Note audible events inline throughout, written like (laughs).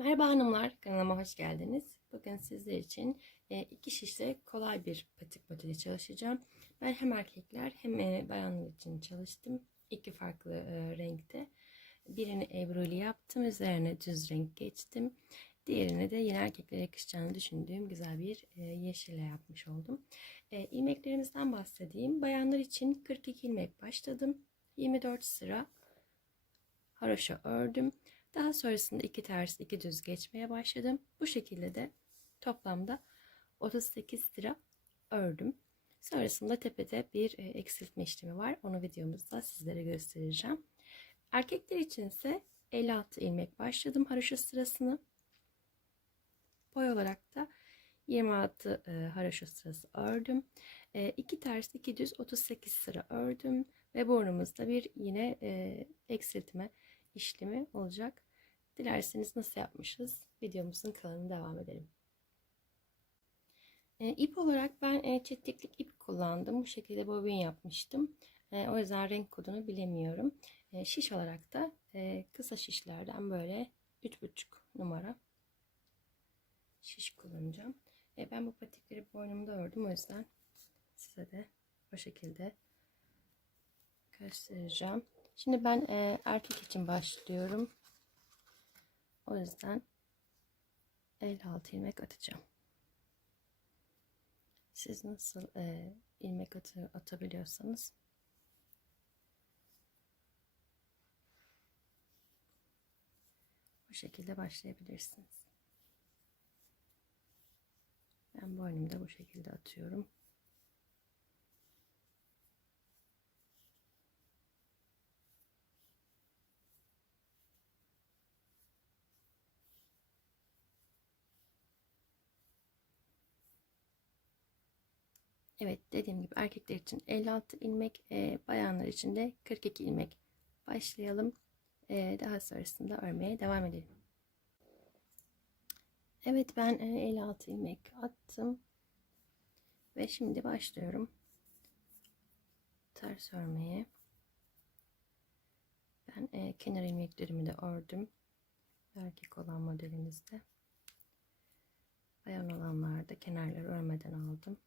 Merhaba hanımlar, kanalıma hoş geldiniz. Bugün sizler için e, iki şişle kolay bir patik modeli çalışacağım. Ben hem erkekler hem e, bayanlar için çalıştım. İki farklı e, renkte. Birini ebruli yaptım, üzerine düz renk geçtim. Diğerini de yine erkeklere yakışacağını düşündüğüm güzel bir yeşile yapmış oldum. İlmeklerimizden bahsedeyim. Bayanlar için 42 ilmek başladım. 24 sıra haroşa ördüm. Daha sonrasında iki ters iki düz geçmeye başladım. Bu şekilde de toplamda 38 sıra ördüm. Sonrasında tepede bir e, eksiltme işlemi var. Onu videomuzda sizlere göstereceğim. Erkekler için ise 56 ilmek başladım haroşa sırasını. Boy olarak da 26 e, haroşa sırası ördüm. E, iki ters iki düz 38 sıra ördüm ve burnumuzda bir yine e, eksiltme işlemi olacak. Dilerseniz nasıl yapmışız? Videomuzun kalanını devam edelim. E, ip olarak ben e, çetiklik ip kullandım. Bu şekilde bobin yapmıştım. E, o yüzden renk kodunu bilemiyorum. E, şiş olarak da e, kısa şişlerden böyle 3,5 numara şiş kullanacağım. E, ben bu patikleri boynumda ördüm. O yüzden size de bu şekilde göstereceğim. Şimdi ben e, erkek için başlıyorum. O yüzden 56 ilmek atacağım. Siz nasıl e, ilmek atı, atabiliyorsanız bu şekilde başlayabilirsiniz. Ben boynumda bu şekilde atıyorum. Evet dediğim gibi erkekler için 56 ilmek, e, bayanlar için de 42 ilmek. Başlayalım. E, daha sonrasında örmeye devam edelim. Evet ben e, 56 ilmek attım. Ve şimdi başlıyorum. Ters örmeye. Ben e, kenar ilmeklerimi de ördüm. Erkek olan modelimizde. Bayan olanlarda kenarları örmeden aldım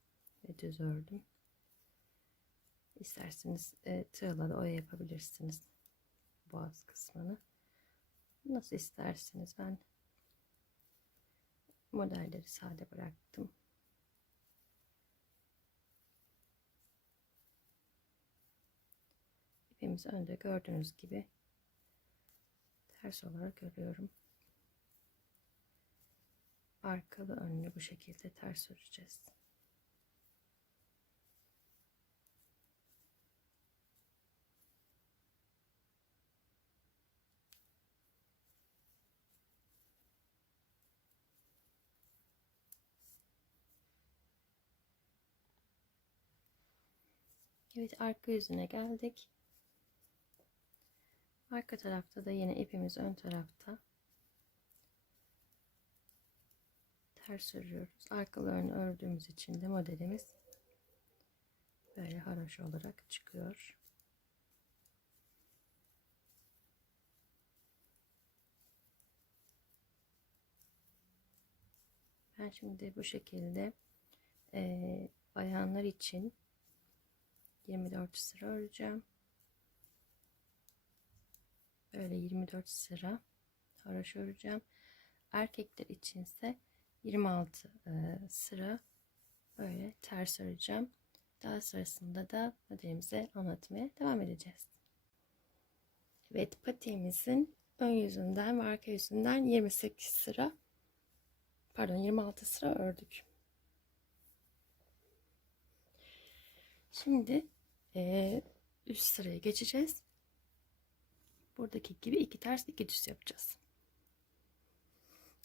ve düz ördüm. İsterseniz e, tığla da oya yapabilirsiniz boğaz kısmını. Nasıl isterseniz ben modelleri sade bıraktım. İpimizi önde gördüğünüz gibi ters olarak örüyorum. Arkalı önlü bu şekilde ters öreceğiz. Evet arka yüzüne geldik. Arka tarafta da yine ipimiz ön tarafta. Ters örüyoruz. Arkalarını ördüğümüz için de modelimiz böyle haroşa olarak çıkıyor. Ben şimdi bu şekilde e, bayanlar için 24 sıra öreceğim. Böyle 24 sıra haroşa öreceğim. Erkekler içinse 26 e, sıra böyle ters öreceğim. Daha sonrasında da modelimize anlatmaya devam edeceğiz. Evet patiğimizin ön yüzünden ve arka yüzünden 28 sıra pardon 26 sıra ördük. Şimdi e, üst sıraya geçeceğiz. Buradaki gibi iki ters iki düz yapacağız.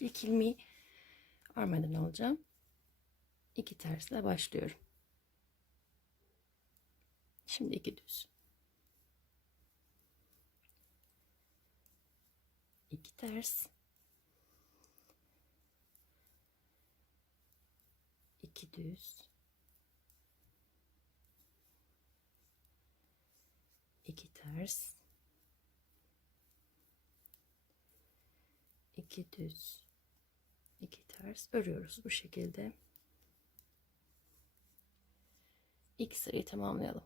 İlk ilmeği örmeden alacağım. İki tersle başlıyorum. Şimdi iki düz. İki ters. iki düz. İki ters iki düz, iki ters örüyoruz bu şekilde. İlk sırayı tamamlayalım.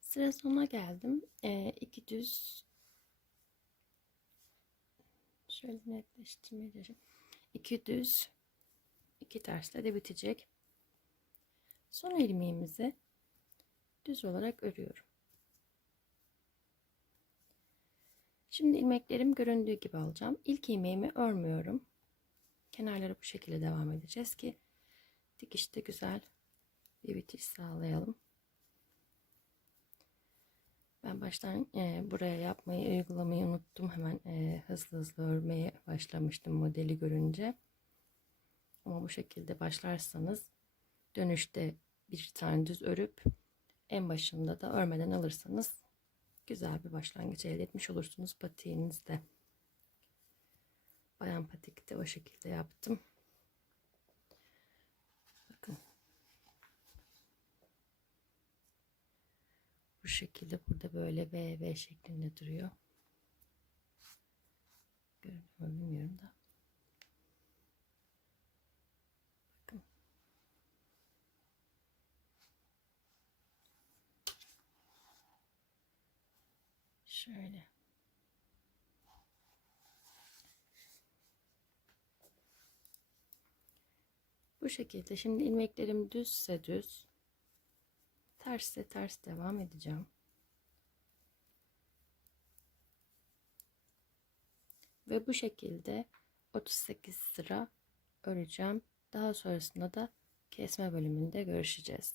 Sıra sonuna geldim. Ee, iki düz şöyle netleştirmeye çalışayım. Düz, iki tersle de bitecek. Son ilmeğimizi düz olarak örüyorum. Şimdi ilmeklerim göründüğü gibi alacağım. İlk ilmeğimi örmüyorum. Kenarları bu şekilde devam edeceğiz ki dikişte güzel bir bitiş sağlayalım. Ben baştan e, buraya yapmayı, uygulamayı unuttum. Hemen e, hızlı hızlı örmeye başlamıştım modeli görünce. Ama bu şekilde başlarsanız dönüşte bir tane düz örüp en başında da örmeden alırsanız güzel bir başlangıç elde etmiş olursunuz patiğinizde. Bayan patikte o şekilde yaptım. Bakın. Bu şekilde burada böyle V V şeklinde duruyor. Görünüyor bilmiyorum da. Şöyle. Bu şekilde şimdi ilmeklerim düzse düz, tersse ters devam edeceğim. Ve bu şekilde 38 sıra öreceğim. Daha sonrasında da kesme bölümünde görüşeceğiz.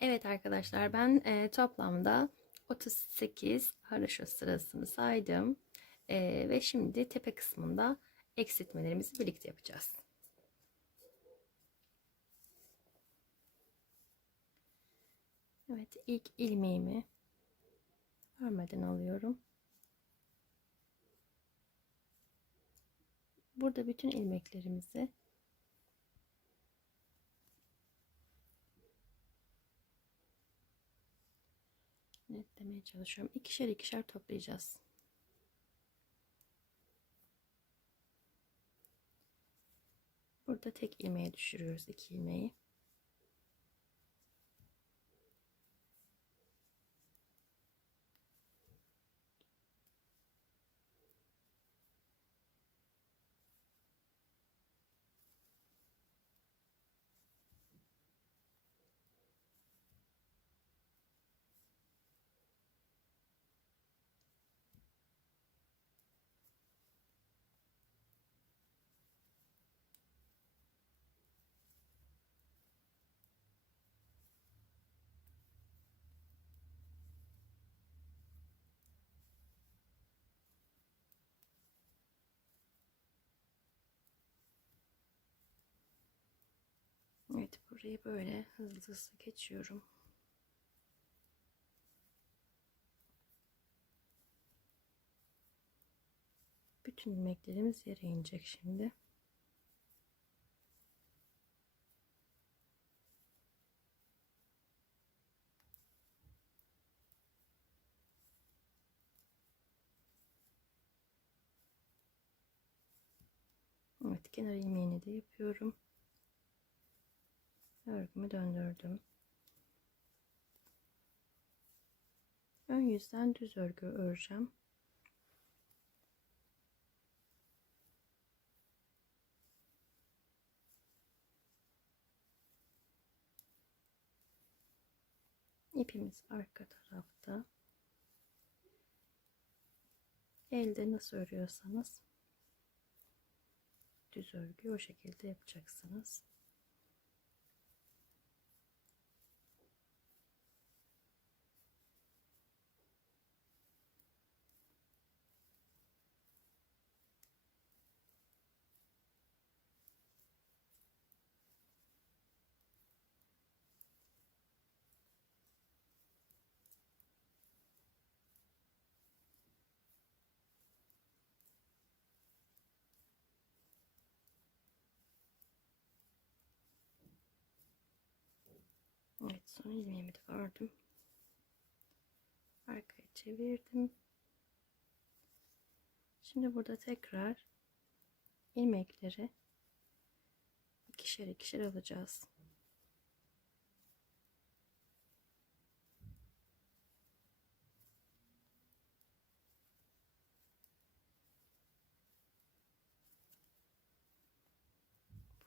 Evet arkadaşlar ben e, toplamda 38 haroşa sırasını saydım. E, ve şimdi tepe kısmında eksiltmelerimizi birlikte yapacağız. Evet ilk ilmeğimi örmeden alıyorum. Burada bütün ilmeklerimizi netlemeye çalışıyorum. İkişer ikişer toplayacağız. Burada tek ilmeğe düşürüyoruz iki ilmeği. Evet burayı böyle hızlı hızlı geçiyorum. Bütün ilmeklerimiz yere inecek şimdi. Evet kenar ilmeğini de yapıyorum. Örgümü döndürdüm. Ön yüzden düz örgü öreceğim. İpimiz arka tarafta. Elde nasıl örüyorsanız düz örgü o şekilde yapacaksınız. Evet son ilmeğimi de ördüm. Arkaya çevirdim. Şimdi burada tekrar ilmekleri ikişer ikişer alacağız.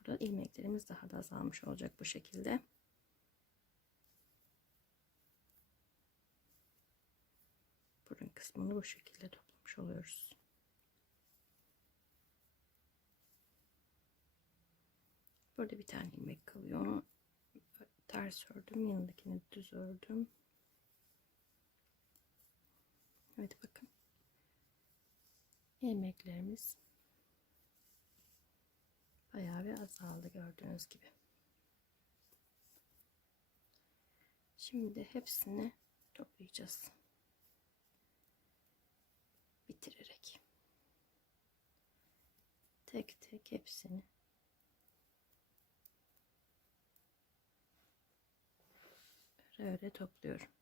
Burada ilmeklerimiz daha da azalmış olacak bu şekilde. Kısmını bu şekilde toplamış oluyoruz. Burada bir tane ilmek kalıyor. Ters ördüm. Yanındakini düz ördüm. Evet bakın. ilmeklerimiz bayağı bir azaldı gördüğünüz gibi. Şimdi hepsini toplayacağız. Bitirerek. Tek tek hepsini öyle öyle topluyorum.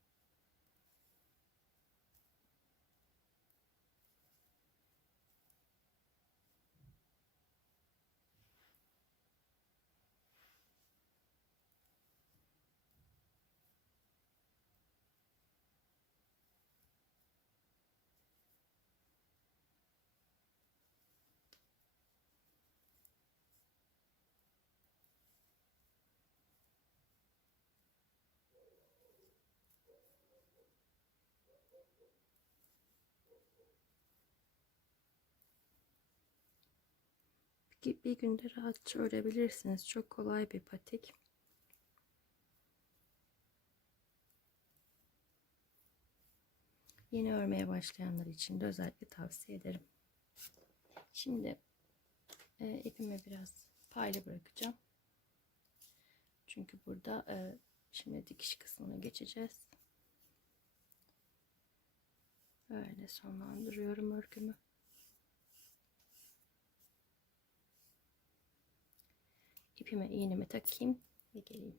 Bir, bir günde rahatça örebilirsiniz. Çok kolay bir patik. Yeni örmeye başlayanlar için de özellikle tavsiye ederim. Şimdi e, ipimi biraz payla bırakacağım. Çünkü burada e, şimdi dikiş kısmına geçeceğiz. Böyle sonlandırıyorum örgümü. İpime iğnemi takayım ve geleyim.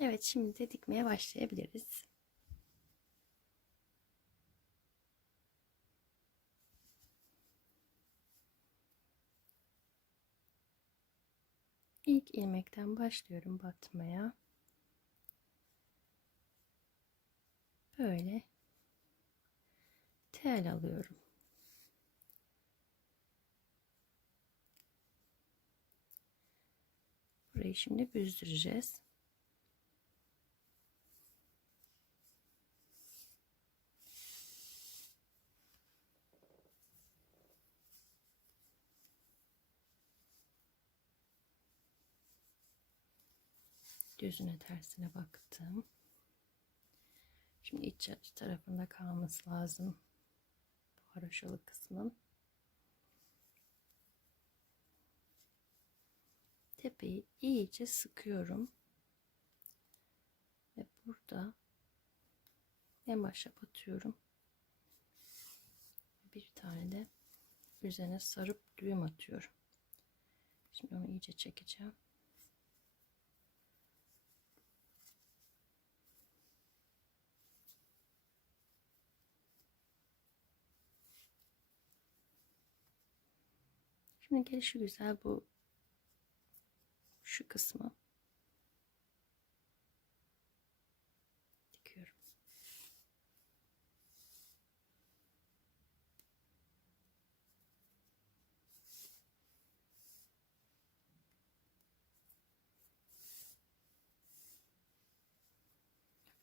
Evet şimdi de dikmeye başlayabiliriz. İlk ilmekten başlıyorum batmaya. Böyle tel alıyorum. Burayı şimdi büzdüreceğiz. Düzüne tersine baktım. Şimdi iç tarafında kalması lazım. Haroşalı kısmın. Tepeyi iyice sıkıyorum. Ve burada en başa batıyorum. Bir tane de üzerine sarıp düğüm atıyorum. Şimdi onu iyice çekeceğim. Şimdi gelişi güzel bu şu kısmı dikiyorum.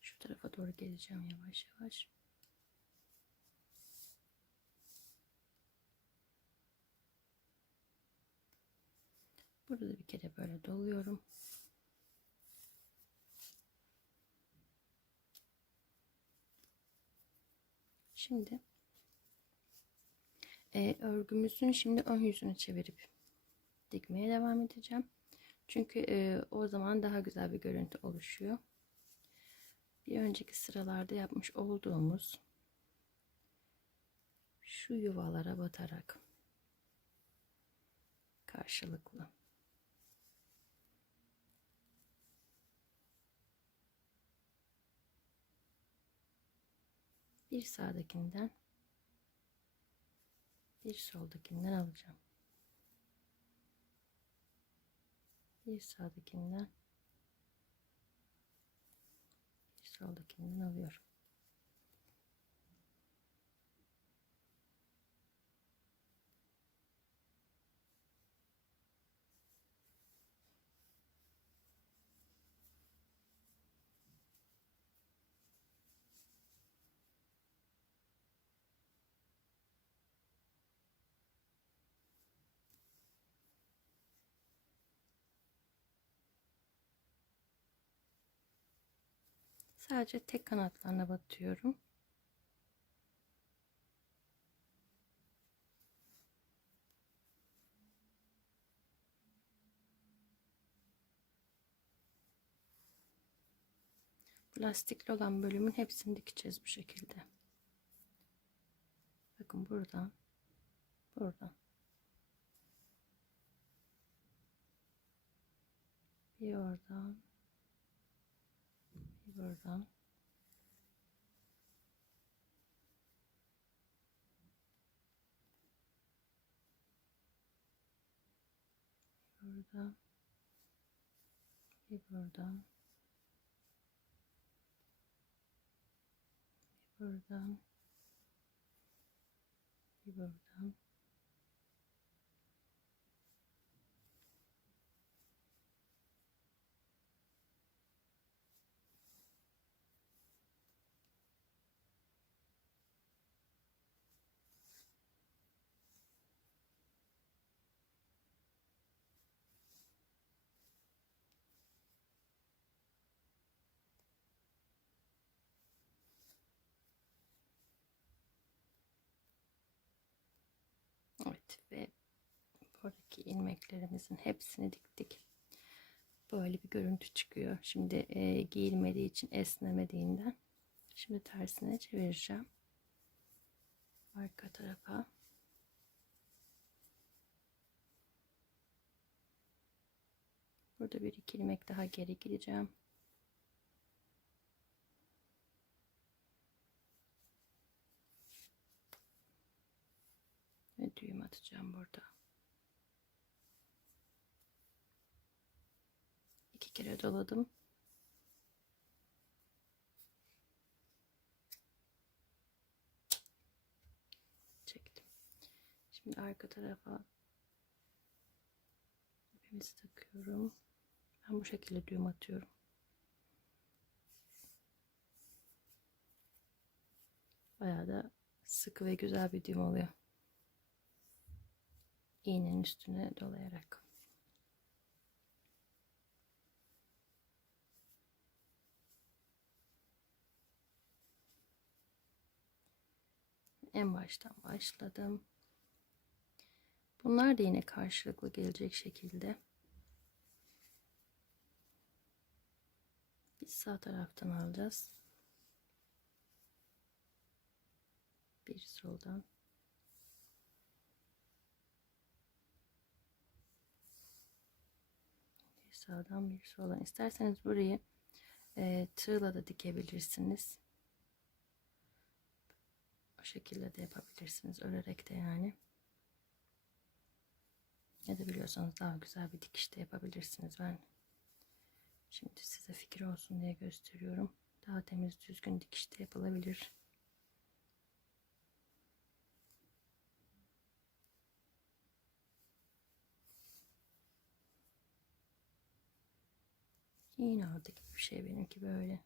Şu tarafa doğru geleceğim yavaş yavaş. Burada bir kere böyle doluyorum. Şimdi e, örgümüzün şimdi ön yüzünü çevirip dikmeye devam edeceğim. Çünkü e, o zaman daha güzel bir görüntü oluşuyor. Bir önceki sıralarda yapmış olduğumuz şu yuvalara batarak karşılıklı bir sağdakinden bir soldakinden alacağım. Bir sağdakinden bir soldakinden alıyorum. Sadece tek kanatlarına batıyorum. Lastikli olan bölümün hepsini dikeceğiz bu şekilde. Bakın buradan, buradan. Bir oradan, buradan. Buradan, bir buradan. buradan bir buradan Evet ve buradaki ilmeklerimizin hepsini diktik. Böyle bir görüntü çıkıyor. Şimdi e, giyilmediği için esnemediğinden. Şimdi tersine çevireceğim. Arka tarafa. Burada bir iki ilmek daha geri gideceğim. Ve düğüm atacağım burada. İki kere doladım. Çektim. Şimdi arka tarafa ipimizi takıyorum. Ben bu şekilde düğüm atıyorum. Bayağı da sıkı ve güzel bir düğüm oluyor iğnenin üstüne dolayarak. En baştan başladım. Bunlar da yine karşılıklı gelecek şekilde. Biz sağ taraftan alacağız. Bir soldan. Sağdan bir soldan isterseniz burayı e, tığla da dikebilirsiniz. O şekilde de yapabilirsiniz. Örerek de yani. Ya da biliyorsanız daha güzel bir dikiş de yapabilirsiniz. Ben şimdi size fikir olsun diye gösteriyorum. Daha temiz düzgün dikiş de yapılabilir Yine orada gibi bir şey benimki böyle.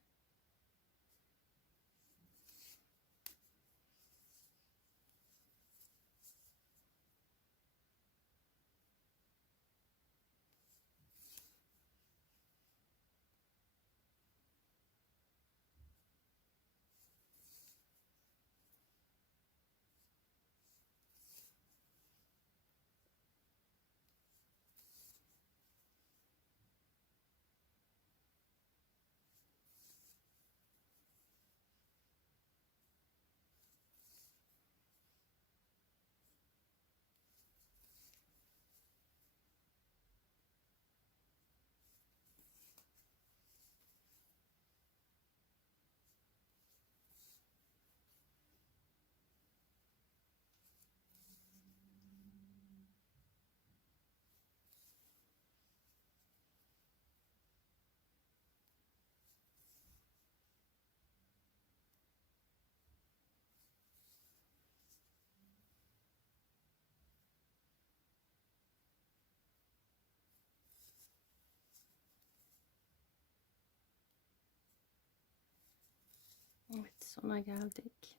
Sona geldik.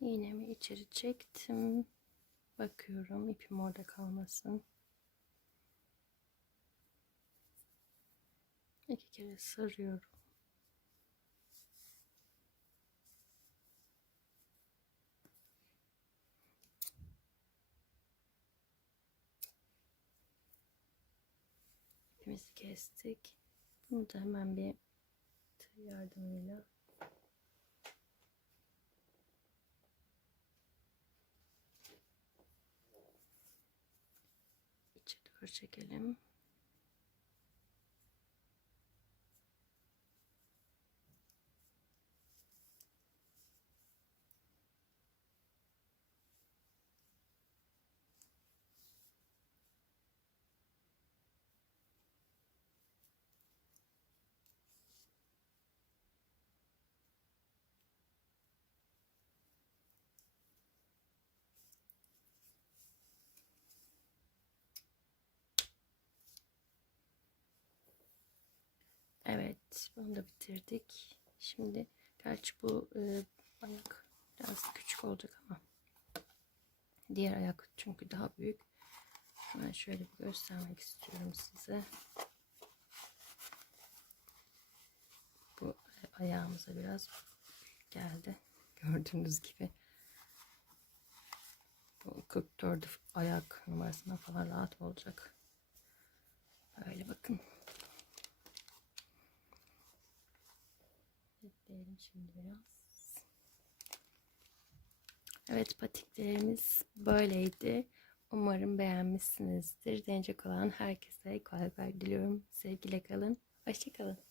İğnemi içeri çektim. Bakıyorum ipim orada kalmasın. İki kere sarıyorum. İpimizi kestik. Bunu da hemen bir tığ yardımıyla içe doğru çekelim. Evet, bunu da bitirdik. Şimdi gerçi bu e, ayak biraz küçük olacak ama diğer ayak çünkü daha büyük. Ben şöyle bir göstermek istiyorum size. Bu e, ayağımıza biraz geldi. (laughs) Gördüğünüz gibi. Bu 44 ayak numarasına falan rahat olacak. Böyle bakın. Bekleyelim şimdi biraz. Evet patiklerimiz böyleydi. Umarım beğenmişsinizdir. Deneyecek olan herkese kolaylıklar diliyorum. Sevgiyle kalın. Hoşçakalın.